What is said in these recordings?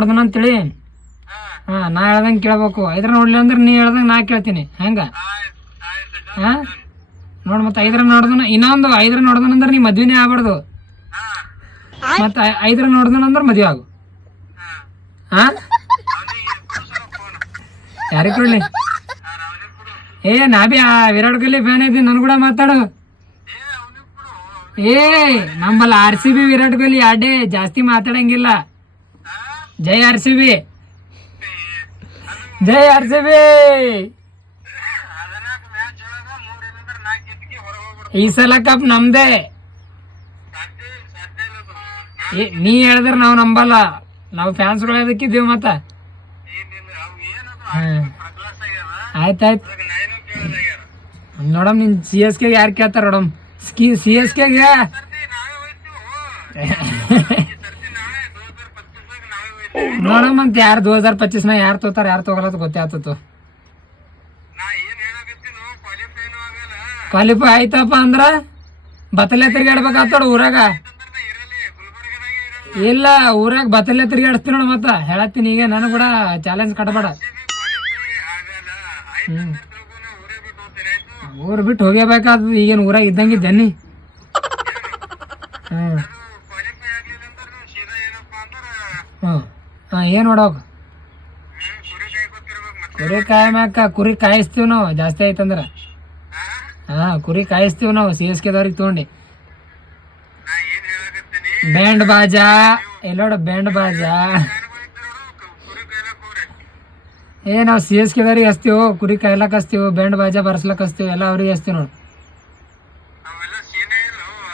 ನೋಡ್ದನ ಅಂತೇಳಿ. ಹಾ, ನಾ ಹೇಳ್ದಂಗೆ ಕೇಳ್ಬೇಕು. 5 ನೋಡ್ಲಿ ಅಂದ್ರೆ ನೀ ಹೇಳ್ದಂಗೆ ನಾ ಕೇಳ್ತೀನಿ. ಹೆಂಗ? ಹಾ, ನೋಡ್ ಮತ್ತೆ 5 ನೋಡ್ದನ, ಇನ್ನೊಂದು 5 ನೋಡ್ದನ ಅಂದ್ರೆ ನೀ ಮದ್ವಿನೇ ಆಗ್ಬಾರ್ದು. ಮತ್ತೆ 5 ನೋಡ್ದನ ಅಂದ್ರೆ ಮದ್ವೆ ಆಗು. ಹಾ, ಯಾರಿಗೆ ಕೊಡ್ಲಿ? ನಾ ಬಿ ವಿರಾಟ್ ಕೊಹ್ಲಿ ಫ್ಯಾನ್ ಐತಿ, ನನ್ ಕೂಡ ಮಾತಾಡು. ನಮ್ಮಲ್ಲ RCB ವಿರಾಟ್ ಕೊಹ್ಲಿ ಅಡ್ಡೆ ಜಾಸ್ತಿ ಮಾತಾಡಂಗಿಲ್ಲ. ಜೈ RCB, ಜೈ RCB. ಈ ಸಲ ಕಪ್ ನಮ್ದೇ. ನೀ ಹೇಳಿದ್ರೆ ನಾವ್ ನಂಬಲ್ಲ, ನಾವು ಫ್ಯಾನ್ಸ್ಗಳು ಅದಕ್ಕಿದ್ದೀವಿ. ಮತ್ತ ಆಯ್ತಾಯ್ತು ನೋಡಮ್. ನಿನ್ CSK ಯಾರು ಕೇಳ್ತಾರ ನೋಡಮ್. CSK ನೋಡಮ್ ಅಂತ. ಯಾರು 2025 ಯಾರು ತೋತಾರ ಯಾರು ತಗೋಲ್ಲ ಗೊತ್ತೇ ಆಗ್ತತ್ತು. ಕ್ವಾಲಿಫೈ ಆಯ್ತಪ್ಪ ಅಂದ್ರ ಬತ್ತಲೆ ತಿರ್ಗಾಡ್ಬೇಕಾಗ್ತಾಡ ಊರಾಗ. ಇಲ್ಲ, ಊರಾಗ ಬತ್ತಲೆ ತಿರ್ಗಾಡಿಸ್ತೀನಿ ನೋಡ. ಮತ್ತ ಹೇಳತ್ತೀನಿ ಈಗ, ನಾನು ಕೂಡ ಚಾಲೆಂಜ್ ಕಟ್ಬೇಡ. ಊರ್ ಬಿಟ್ಟು ಹೋಗಬೇಕಾಗ್ತದ. ಈಗೇನು ಊರಾಗ ಇದ್ದಂಗಿದ್ದೇನಿ. ಏನ್ ನೋಡೋಕ್, ಕುರಿ ಕಾಯಮ್ಯಾಕ ಕುರಿ ಕಾಯಿಸ್ತೀವಿ ನಾವು. ಜಾಸ್ತಿ ಆಯ್ತಂದ್ರ ಕುರಿ ಕಾಯಿಸ್ತೀವಿ ನಾವು CSK ದವ್ರಿಗೆ ತಗೊಂಡಿ. ಬ್ಯಾಂಡ್ ಬಾಜಾ ಎಲ್ಲೋಡ, ಬ್ಯಾಂಡ್ ಬಾಜಾ. ನಾವು CSK ದವ್ರಿಗೆ ಹಚ್ತೀವೋ, ಕುರಿ ಕಾಯ್ಲಕ್ ಹಚ್ತೀವೋ, ಬ್ಯಾಂಡ್ ಬಾಜಾ ಬರ್ಸ್ಲಕ್ ಹಚ್ತೀವಿ, ಎಲ್ಲ ಅವ್ರಿಗೆ ಹಚ್ತೀವಿ ನೋಡು.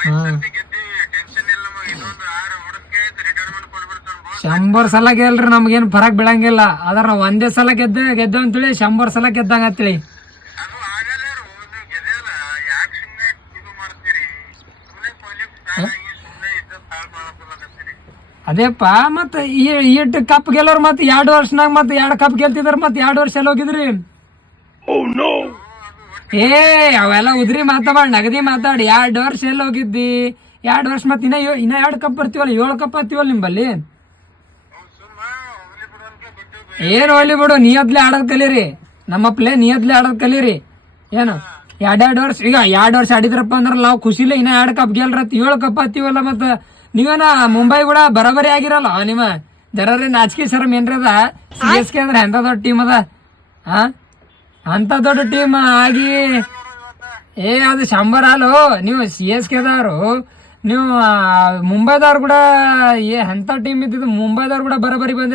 ಹಾ, 100 ಸಲ ಗೆಲ್ರಿ ನಮ್ಗೇನು ಫರಕ್ ಬೀಳಂಗಿಲ್ಲ. ಅದ್ರ ನಾವು ಒಂದೇ ಸಲ ಗೆದ್ದು ಅಂತೇಳಿ 100 ಸಲ ಗೆದ್ದಂಗ ಅಂತೇಳಿ. ಅದೇಪ್ಪ, ಮತ್ತ ಈಟ್ ಕಪ್ ಗೆಲ್ಲೋರು ಮತ್ತೆ 2 ವರ್ಷನಾಗ ಮತ್ತೆ 2 ಕಪ್ ಗೆಲ್ತಿದಾರ. ಮತ್ತೆ 2 ವರ್ಷ ಎಲ್ಲ ಹೋಗಿದ್ರಿ. ಅವೆಲ್ಲ ಉದ್ರಿ ಮಾತಾಡ್, ನಗದಿ ಮಾತಾಡಿ. 2 ವರ್ಷ ಎಲ್ಲ ಹೋಗಿದ್ದಿ? 2 ವರ್ಷ ಮತ್ತೆ ಇನ್ನ 2 ಕಪ್ ಬರ್ತೀವಲ್ಲ, 7 ಕಪ್ ಹತ್ತೀವಲ್ಲ ನಿಂಬಲ್ಲಿ. ಏನ್ ಹೋಗ್ಲಿ ಬಿಡು, ನಿಯತ್ಲೆ ಆಡೋದ್ ಕಲೀರಿ. ನಮ್ಮಪ್ಲೆ ನಿಯತ್ಲೆ ಆಡೋದ್ ಕಲೀರಿ. ಏನು 2 ವರ್ಷ, ಈಗ 2 ವರ್ಷ ಆಡಿದ್ರಪ್ಪ ಅಂದ್ರ ನಾವು ಖುಷಿಲೇ. ಇನ್ನ 2 ಕಪ್ ಗೆಲ್ರತ್, 7 ಕಪ್ ಹತ್ತೀವಲ್ಲ. ಮತ್ತ ನೀವೇನ ಮುಂಬೈ ಕೂಡ ಬರೋಬರಿ ಆಗಿರಲ್ಲ. ನಿಮ್ಮ ಜರರಿ ನಾಚಿಕೆ ಶರಮ್ ಏನ್ರಿ ಅದ? CSK ಅಂದ್ರೆ ಎಂತ ದೊಡ್ಡ ಟೀಮ್ ಅದ. ಅಂತ ದೊಡ್ಡ ಟೀಮ್ ಆಗಿ ಅದು 100 ಅಲ್ಲೋ. ನೀವು CSK ದವರು, ನೀವು ಮುಂಬೈದವ್ರು ಕೂಡ ಎಂತ ಟೀಮ್ ಇದ್ದಿದ್ದು. ಮುಂಬೈದವ್ರು ಕೂಡ ಬರೋಬರಿ ಬಂದಿರಲ್ಲ.